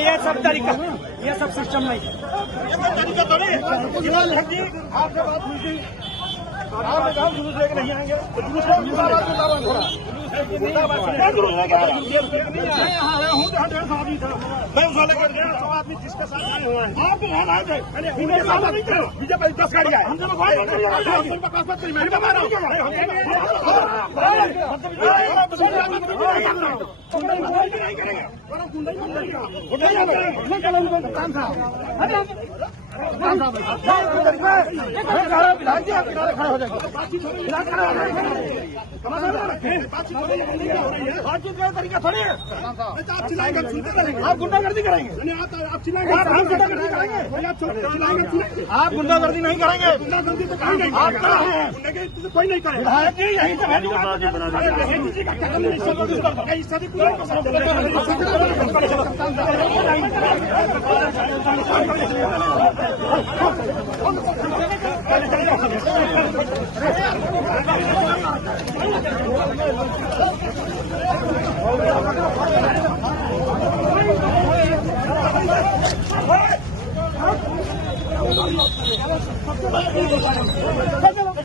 ये सब तरीका, ये सब सिस्टम नहीं है। तरीका थोड़ी आपसे बात हुई थी, आपने कहा जुलूस लेकर नहीं आएंगे, जुलूस मैं उस वाले कर गया 100 आदमी जिसके साथ आए हुए हैं। आप वहाँ आए थे, बीजेपी 10 गाड़ी आए, हमने मैं बता रहा हूँ बातचीत का तरीका थोड़ी है। आप गुंडागर्दी करेंगे, आप चिल्लाएंगे, आप गुंडागर्दी नहीं करेंगे, आप कोई नहीं करेगा। यहीं से भेजूंगा।